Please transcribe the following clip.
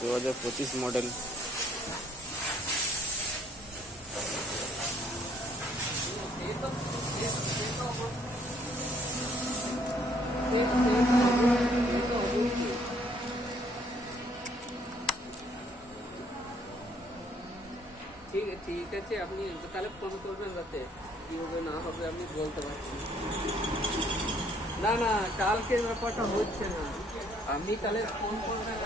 2025 মডেল। ঠিক আছে, আপনি তাহলে ফোন করবেন, যাতে কি হবে না হবে আপনি বলতে পারছেন। না না, কালকের ব্যাপারটা হচ্ছে না, আপনি তাহলে ফোন করবেন।